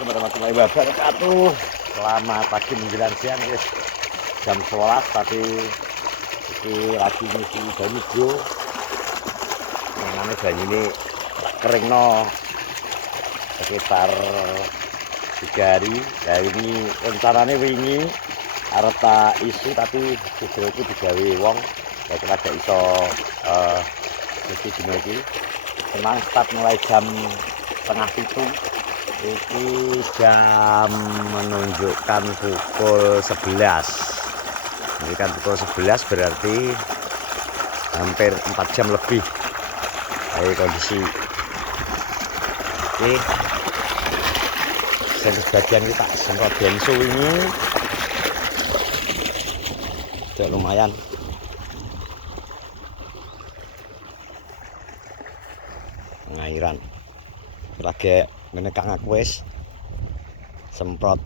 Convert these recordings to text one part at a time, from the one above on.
Assalamualaikum warahmatullahi wabarakatuh. Selamat pagi menjelang siang guys. Jam 11 tapi iki lagi ngisi banyu bro. Namanya banyu ini kering no sekitar 3 hari. Nah ini rencananya wingi arep tak isi tapi video itu digawe wong. Ya kita gak iso mesti dino iki. Memang start mulai jam setengah 7. Ini jam menunjukkan pukul 11. Ini kan pukul 11 berarti hampir 4 jam lebih. Ini kondisi ini sebagian kita semprot bensu ini udah lumayan. Ngairan lagi menekak aku wis semprot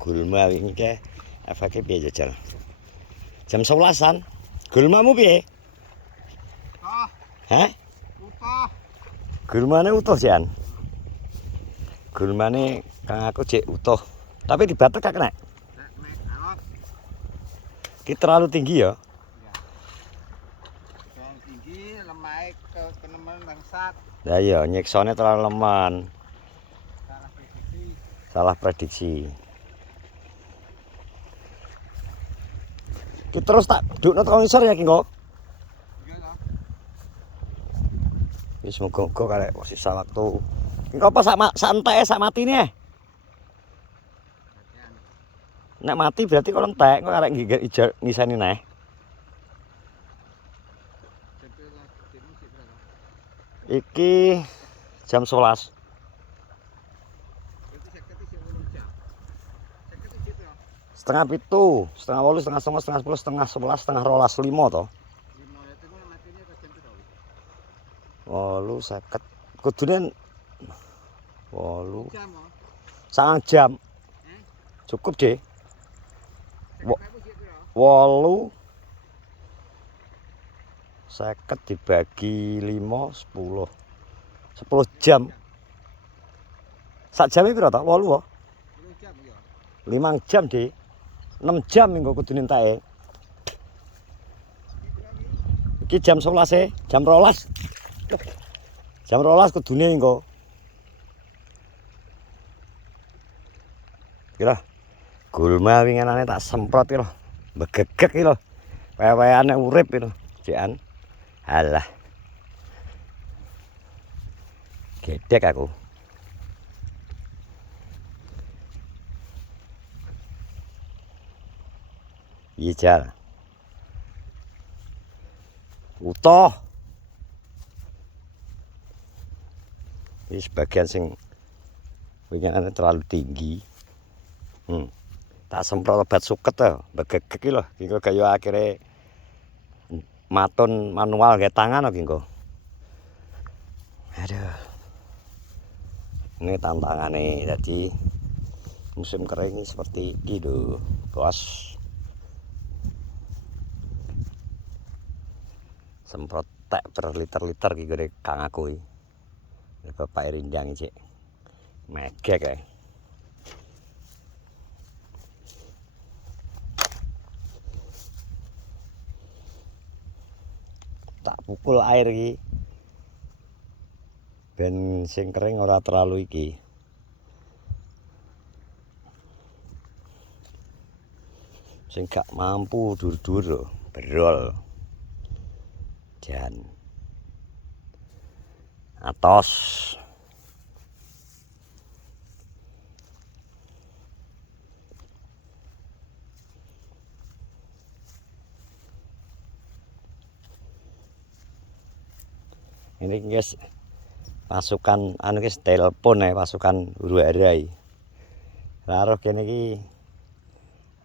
gulma ini ke efeknya piye jajal jam 11-an gulmamu piye? Hah? Utuh. Gulmane utuh jan gulmane kang aku cek utuh tapi dibatek gak kena ki terlalu tinggi ya? Yang tinggi lemah ke kenemen bangsat. Lah iya nyeksone terlalu leman. Salah prediksi. Ki terus tak dukno teko ngisor ya ki nggo. Iya toh. Wis muga-muga karek sisa waktu. Ki apa sak entek sak matine. Nek mati berarti kalau entek kok karek ngiseni neh. Iki jam 11. Setengah 7, setengah 8, setengah 9, setengah 10, setengah 11, setengah 12, 5 toh. 8 seket. Kudune 8 sangang jam. Cukup deh. 8 seket dibagi 5, 10 jam. Sak jam piro ta? 8 kok. 5 jam deh. 6 jam minggu kudune enteke. Iki jam 11 jam 12. Jam 12 kudune engko. Kira gulma winginane tak semprot iki lho. Begegek iki lho. Weweane urip iki lho. Jekan. Halah. Gedek aku. Iya jal. Utuh. Ini sebagian sing winginane terlalu tinggi. Tak semprot obat suket to, begegek iki lho. Iki kaya akhire matun manual kayak tangan iki engko. Aduh. Ini tantangannya jadi musim kering ini seperti ini lho, bos. Semprot tek berliter-liter iki gede kang aku iki. Bapak Rinjang iki. Megek kae. Tak pukul air iki. Ben sing kering ora terlalu iki. Sing gak mampu dur-dur berol. Jan. Atos. Ini guys pasukan anu guys telepon ya pasukan huru-harai. Laruh kene iki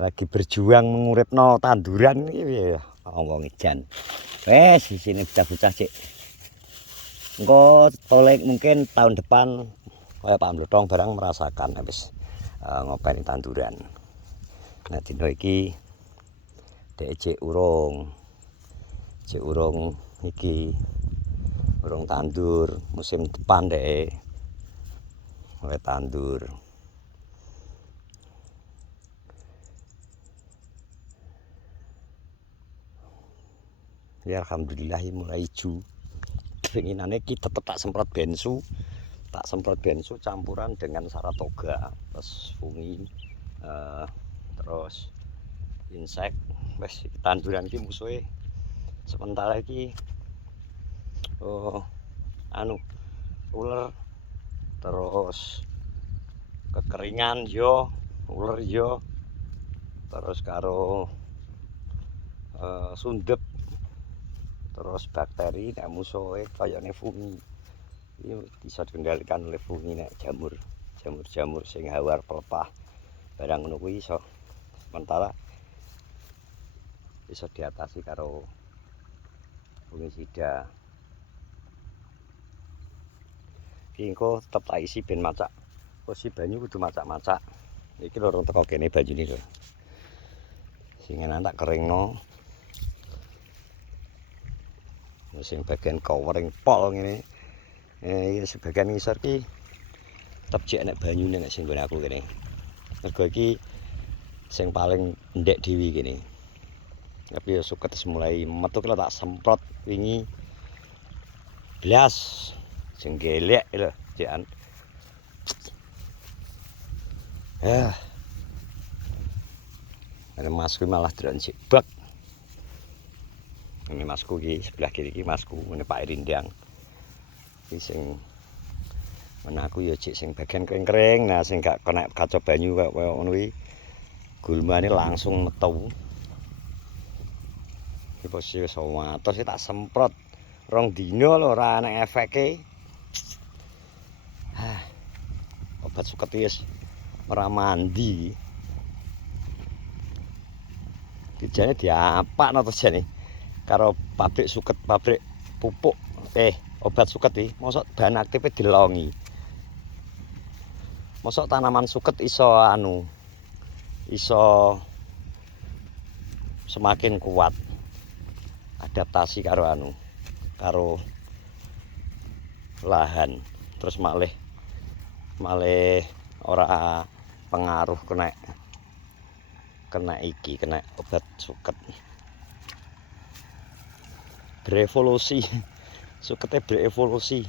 lagi berjuang menguripno tanduran iki piye ya wong ejan. Wes di sini bocah-bocah cik. Engko tolek mungkin tahun depan kaya Pak Mlodong barang merasakan habis ngopeni tanduran. Nah dino iki dek cik urung iki urung tandur musim depan deh oleh tandur. Ya alhamdulillah mulai hijau. Penginane iki tetep tak semprot bensu campuran dengan Saratoga, terus fungi, terus insek. Wes tanduran iki musuhe sementara iki uler, terus kekeringan yo, uler yo, terus karo sundep, terus bakteri nek musuhe kayane fungi. Ini bisa dikendalikan oleh fungi nek jamur sing hawar pelepah barang ngono kuwi iso sementara bisa diatasi karo fungisida. Iki engko tetep tak isi ben macak. Posisi banyu kudu macak-macak. Iki lho rong teko kene banyune lho. Sing enak tak keringno. Sing bagian covering pol ngene. Iki sebagian ngisor ki tetep jek nek banyune nek sing nggon aku kene. Mergo iki sing paling ndek dhewe kene. Tapi ya suket mulai metu kok tak semprot wingi blas sing gelek lho jekan. Ada masku malah delok jebak. Ini masku iki sebelah kiri iki masku ngene Pak Rindang. Iki sing menaku ya cek sing bagian kering-kering. Nah sing gak kena kaca banyu kaya ngono kuwi gulmane langsung metu. Iki posisi wis wates tak semprot 2 dina lho ora ana efeke. Obat suket wis ora mandi. Dijane diapakno to jane karo pabrik suket, pabrik pupuk obat suket iki mosok bahan aktife dilongi. Mosok tanaman suket iso semakin kuat adaptasi karo lahan, terus malih ora pengaruh kena obat suket. Berevolusi suketnya berevolusi.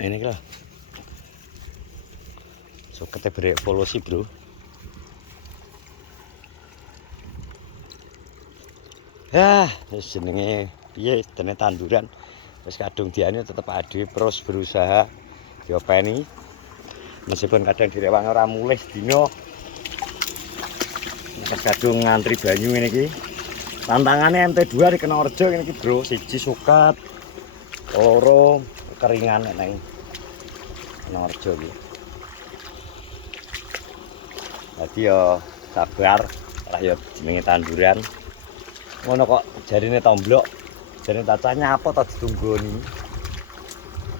Ini lah suketnya berevolusi bro. Jenenge piye dene tanduran wis kadung diane tetep ade terus berusaha diopeni meskipun kadang direwang ora mulih sedina. Nek kadung ngantri banyu ngene iki tantangane MT2 di Kenorejo ngene iki bro, 1 suket, 2 keringan nek nang Kenorejo iki. Dadi ya sabar lah ya jenenge tanduran. Ngono kok jarine tomblok. Jarine tacanya apa to ditunggoni.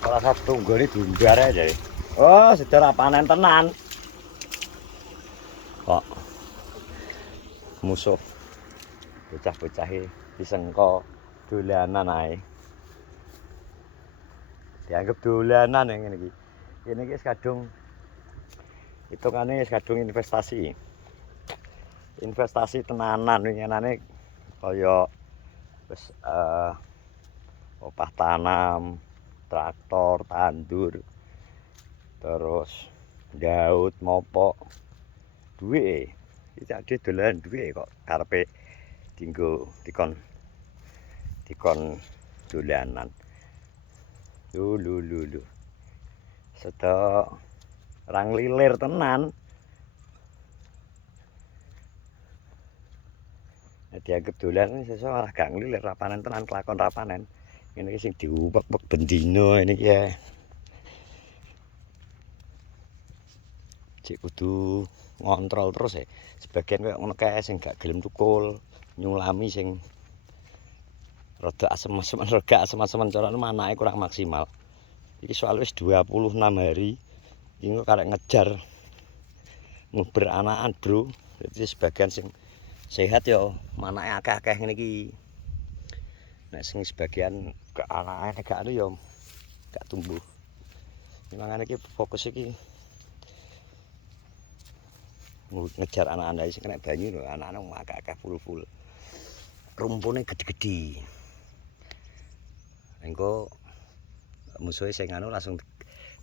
Ora sak tunggoni diumbar ae jare. Oh, sedara panen tenan. Kok musuh bocah-bocahe disengko dolanan ae. Dianggep dolanan yang ngene iki. Kene iki wis kadung hitungane wis kadung investasi. Investasi tenanan winginane kaya wis opah tanam, traktor, tandur, terus gaut, mopok, duwe. Iki ade dolan duwe kok karepe dinggo dikon dolanan. Lho. Sedok rang lilir tenan. Dianggep dolan sesuk ora gak nglilir ra panen tenan kelakon ra panen. Ngene iki sing diuwek-wek bendina ini iki ya. Cek kudu ngontrol terus ya. Sebagian kayak ngono kae sing gak gelem tukul, nyulami sing rada asem-aseman cara manake kurang maksimal. Iki soal wis 26 hari. Iki karek ngejar beranakan, Bro. Jadi sebagian sing sehat ya manake akeh-akeh ngene iki. Nek sing sebagian keanakane gak anu ya gak tumbuh. Mangane iki fokus iki ngejar anak-anak sing kena banyu lho, anak-anak akeh-akeh full. Rumpune gede-gede. Engko musuhe sing anu langsung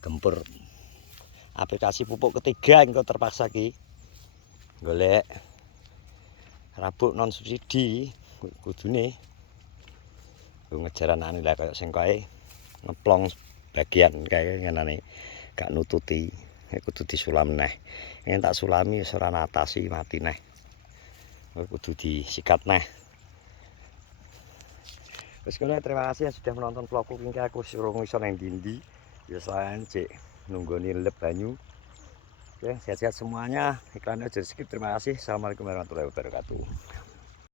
gempur. Aplikasi pupuk ketiga engko terpaksa ki golek rabuk non subsidi kudune ngejar anane lah kaya sing kae ngeplong bagian kae ngenane gak nututi kudu disulam neh yen tak sulami wis ora natasi mati neh kudu disikat neh. Wis kono, terima kasih yang sudah menonton vlogku iki aku suruh iso nang ndi ya saen cek nunggoni lep banyu. Oke, sehat-sehat semuanya. Iklannya aja skip. Terima kasih. Assalamualaikum warahmatullahi wabarakatuh.